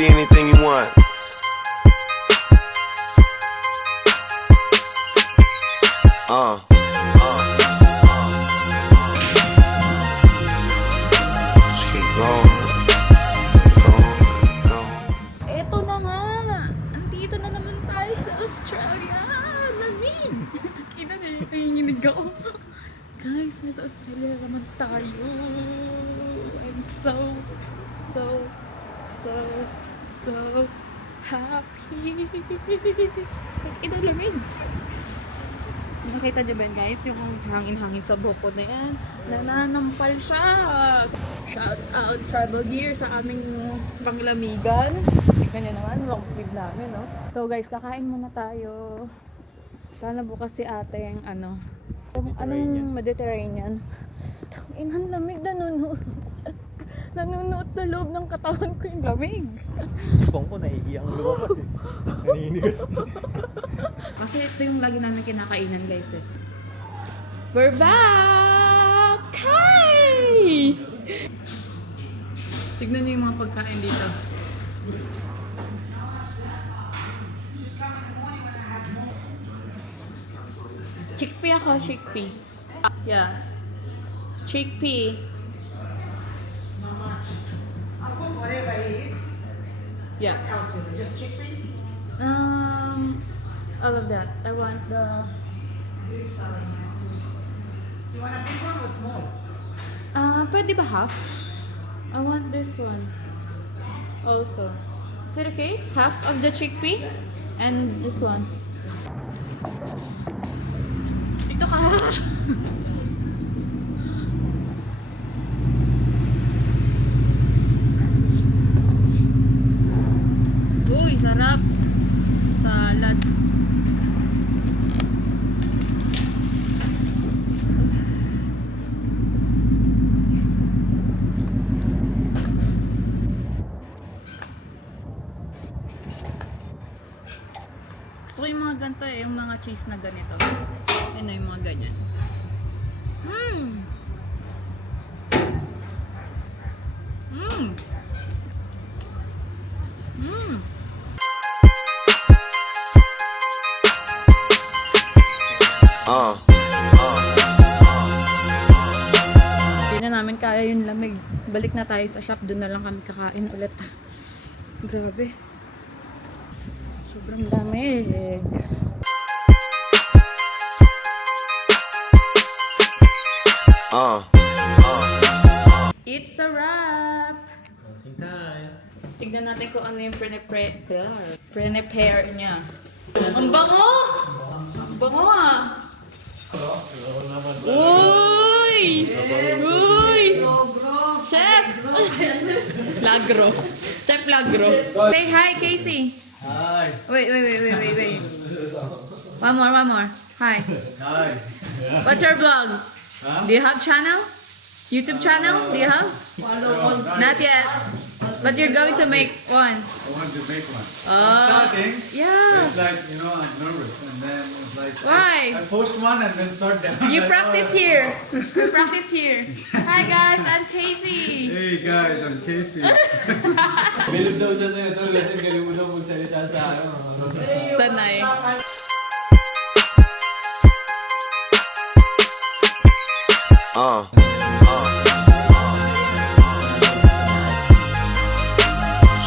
be anything you want. Keep going. Eto na nga! Andito na naman tayo sa Australia! Lamig! Kina na yung nanginginig ako. Guys, nasa Australia naman tayo! I'm so happy! Inalamig! Nakita niyo ba yun, guys? Yung hangin-hangin sa buhok ko na yan. Nananampal siya! Shout out Travel Gear sa aming panglamigan. Tignan niyo naman, long sleeve namin, no? So guys, kakain muna tayo. Sana bukas si ate yung anong Mediterranean. Inhan lamig, nanunuot sa loob ng katawan ko yung lamig. Sipong ko naiiyang lumabas eh. Naninigas. Kasi ito yung lagi namin kinakainan, guys eh. We're back! Hi! Tignan niyo yung mga pagkain dito. Chickpea ako, chickpea. Yeah. Chickpea. Whatever it is. Yeah. Also, just chickpea. All of that. I want the... You want a big one or small? Pwede ba half? I want this one. Also. Is it okay? Half of the chickpea? And this one. Dito ka! Uy, sarap! Salad. Gusto ko yung mga ganito eh, yung mga cheese na ganito. Yan na yung mga ganyan. Hindi na namin kaya yung lamig. Balik na tayo sa shop, doon na lang kami kakain ulit. Grabe. Sobrang lamig. It's a wrap! Closing time. Tignan natin kung ano yung prepare niya. Ang bango! Ang bango ah! Uy! Uy! Chef! Lagro. Chef Lagro. Say hi, Casey. Hi. Wait. One more. Hi. Hi. What's your vlog? Do you have channel? YouTube channel? Do you have? Not yet. But you're going to make one. I want to make one. Oh. Starting, Yeah. it's like, I'm nervous. And then it's like, Why? I post one and then start down. You Like, practice oh. here. You practice here. Hi guys, I'm Casey. Hey guys, I'm Casey. Bilib daw siya sa'yo, tol. Kasi galing mo daw magsalita sa Sanay.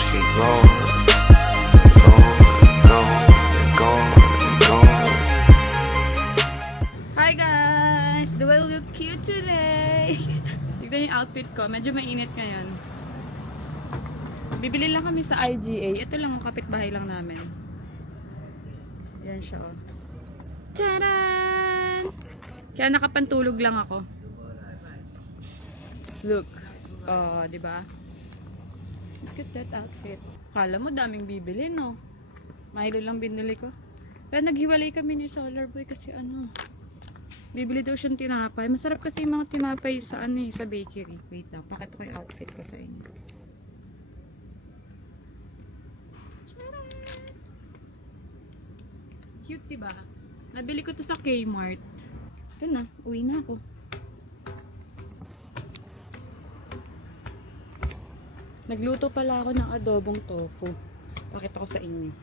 Keep going. Hi guys! Do I look cute today? Tignan yung outfit ko. Medyo mainit ngayon. Bibili lang kami sa IGA. Ito lang ang kapitbahay lang namin. Yan siya oh. Taran! Kaya nakapantulog lang ako. Look. Oh, di ba? Look at that outfit. Kala mo daming bibili, no? Milo lang binili ko. Pero naghiwalay kami ni Solar Boy kasi bibili daw siyang tinapay. Masarap kasi yung mga tinapay sa sa bakery. Wait lang, pakita ko yung outfit ko sa inyo. Charan! Cute, diba? Nabili ko to sa Kmart. Ito na, uwi na ako. Nagluto pala ako ng adobong tofu. Pakita ko sa inyo.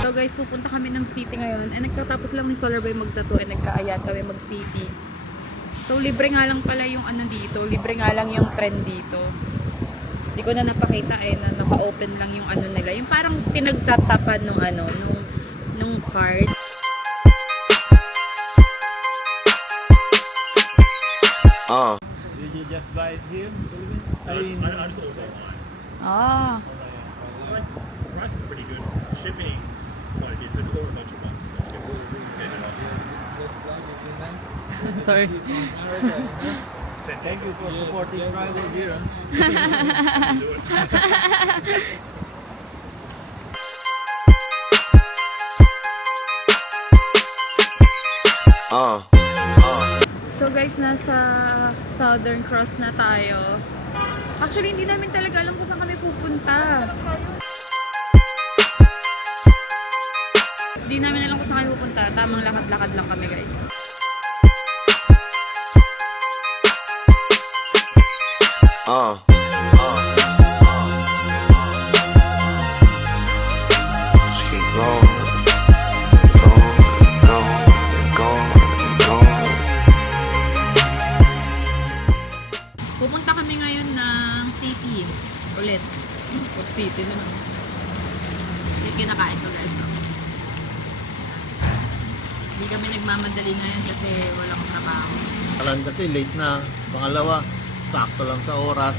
So guys, pupunta kami ng city ngayon. Nagtatapos lang ni Solar Boy magtattoo nagkaayat kami mag-city. So libre nga lang pala yung ano dito. Libre nga lang yung trend dito. Hindi ko na napakita na naka-open lang yung ano nila. Yung parang pinagtatapan nung ano, nung card. Did you just buy it here? I just ordered online. Ah. Like, the price is pretty good. Shipping's quite good. So if you order a bunch of ones, you can order Sorry. Thank you for supporting tribal gear. do it. So guys, nasa Southern Cross na tayo. Actually, hindi namin talaga alam kung saan kami pupunta. Hindi namin alam kung saan kami pupunta. Tamang lakad-lakad lang kami, guys. Just keep going. Pupunta kami ngayon ng city. Ulit. Or city na naman. Yung kinakain ko, guys. Hindi kami nagmamadali ngayon kasi walang trabaho. Alam kasi late na. Pangalawa, sakto lang sa oras.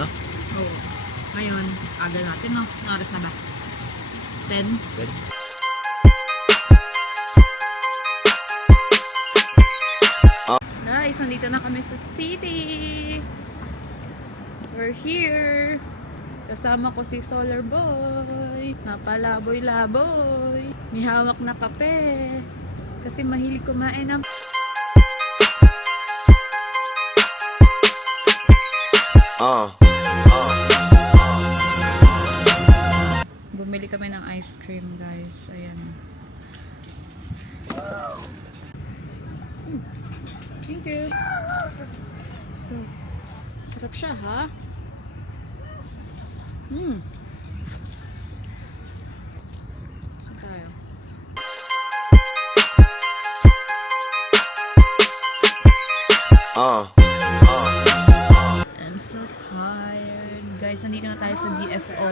Oo. Ngayon, aga natin, no? Oras na ba? 10? Guys, nandito na kami sa city. We're here. Kasama ko si Solar Boy. Napalaboy-laboy. May hawak na kape. Kasi mahilig kumain ng... Bumili kami ng ice cream, guys. Ayan. Thank you. Let's go. Sarap siya, ha? Saan tayo? I'm so tired. Guys, nandito na tayo sa DFO.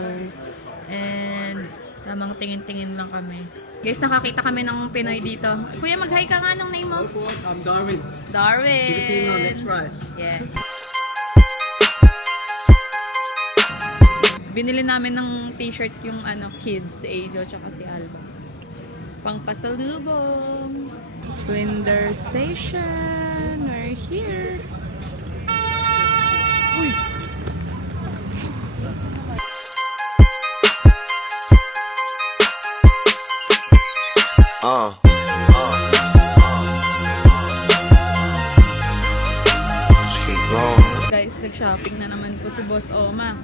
And tamang tingin-tingin lang kami. Guys, nakakita kami ng Pinoy dito. Kuya, mag-hi ka nga nung name mo. I'm Darwin. Darwin. Filipino, let's rise. Yeah. Binili namin ng t-shirt yung kids, si Ajo tsaka si Alba. Pangpasalubong. Flinders Station. We're here. Uy! Just keep going. Guys, nag-shopping na naman po si Boss Oma.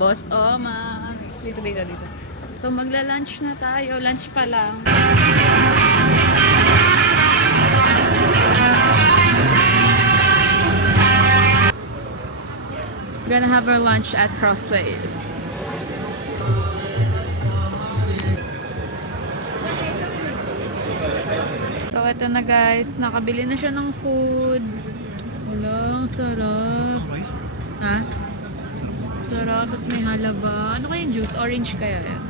Boss Oma. Dito. So, magla-lunch na tayo. Lunch pa lang. Gonna have our lunch at Crossways. So, ito na guys. Nakabili na siya ng food. Wala, ang sarap. Ha? Sarap. Tapos may halaba. Ano kaya yung juice? Orange kaya yan.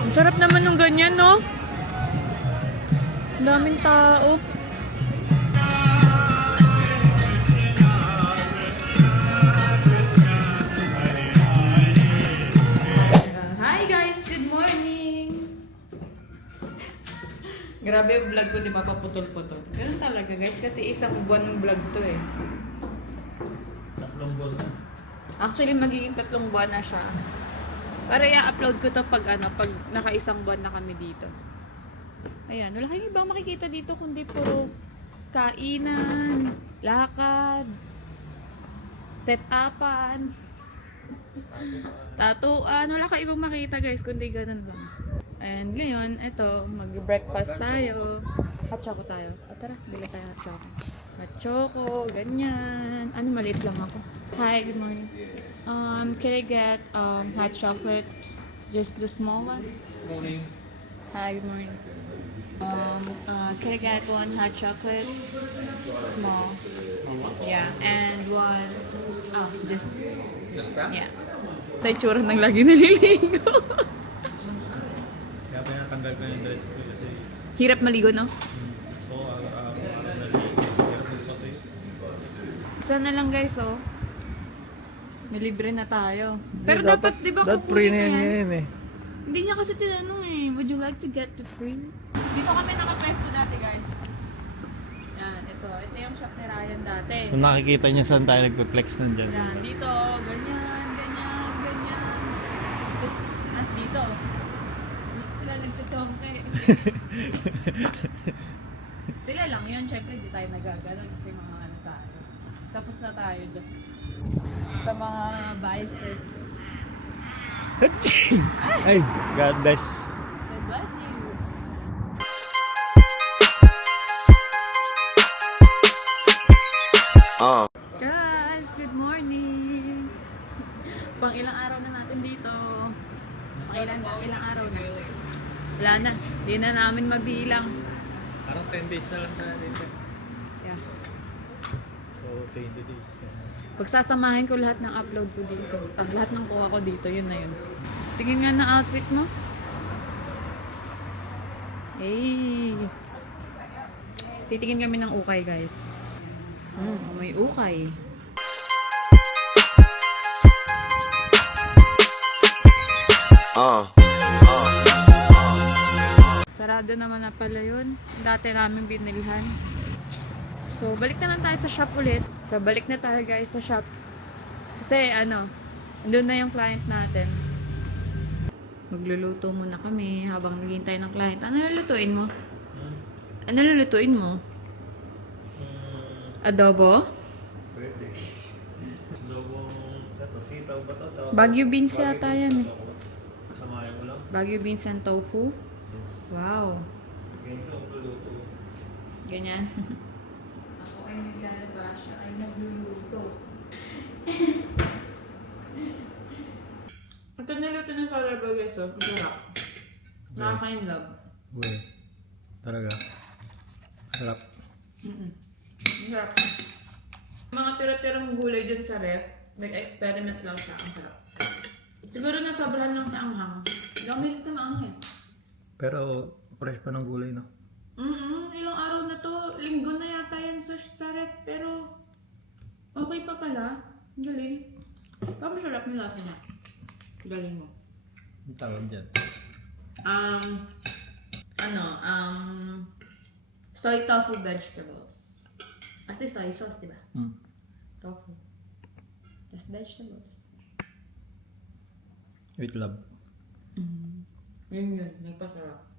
Ang sarap naman ng ganyan, no? Ang daming tao. Hi guys! Good morning! Grabe yung vlog ko, di ba? Paputol-putol. Ganun talaga guys, kasi isang buwan ng vlog to eh. Actually, magiging 3 buwan na siya. Para i-upload ko to pag pag naka-1 buwan na kami dito. Ayan, wala kayong ibang makikita dito kundi puro kainan, lakad, set-upan, tatuan. Wala kayong ibang makita guys kundi ganun lang. And ngayon, eto, mag-breakfast tayo. Hot choco tayo. O tara, bili tayo hot choco. Hot choco, ganyan. Ano, maliit lang ako. Hi, good morning. Can I get hot chocolate? Just the small one? Morning. Hi, good morning. Can I get 1 hot chocolate? Small. Yeah, and 1, Just that? yeah. Tayo tsura ng lagi naliligo. Kaya pinatanggal ko yung dreads ko kasi Hirap maligo, no? Isa na lang guys, oh. May libre na tayo. Pero dapat, di ba, kukunin na yan? ngayon eh. Hindi niya kasi tinanong eh. Would you like to get the free? Dito kami nakapwesto dati, guys. Yan, ito. Ito yung shop ni Ryan dati. Kung nakikita niyo saan tayo nagpe-flex nandyan. Yan, dito. Ganyan, ganyan, ganyan. Tapos dito. Dito sila nagsatsongke. Sila lang yun. Siyempre, di tayo nagagano kasi mga ano tayo. Tapos na tayo dyan. Sa mga vices. Ay, God bless. God bless you. Guys, good morning. Pang ilang araw na natin dito. Ilang araw na. Wala na. Hindi na namin mabilang. Parang 10 days na lang natin. Yeah. So, 20 days. Pagsasamahin ko lahat ng upload ko dito. Lahat ng kuha ko dito, yun na yun. Tingin nga na outfit mo. Hey! Titingin kami ng ukay, guys. May ukay. Sarado naman na pala yun. Dati namin binilihan. So, balik naman tayo sa shop ulit. So, balik na tayo guys sa shop. Kasi, andun na yung client natin. Magluluto muna kami habang naghihintay ng client. Ano lulutuin mo? Ano lulutuin mo? Adobo? sitaw ba to? Baguio beans yata yan eh. Samayan ko lang. Baguio beans and tofu? Wow. Ganito ang luluto. Ganyan. Ako ay naglalaba, siya ay nagluluto. Ito niluto na solar ball guys, oh. Ang sarap. Nakaka-in love. Uy, talaga. Sarap. Ang sarap. Mga tira-tirang gulay dyan sa ref, nag-experiment lang siya. Ang sarap. Siguro nasobrahan lang sa anghang. Hindi ako milis sa maanghang eh. Pero, fresh pa ng gulay, no? Ilang araw na to, linggo na yata yan sa ref, pero okay pa pala. Ang galing. Parang masarap yung lasa niya. Galing mo. Ang tawag dyan. Soy tofu vegetables. Kasi soy sauce, di ba? Tofu. Tapos vegetables. With love. Yun, nagpasarap.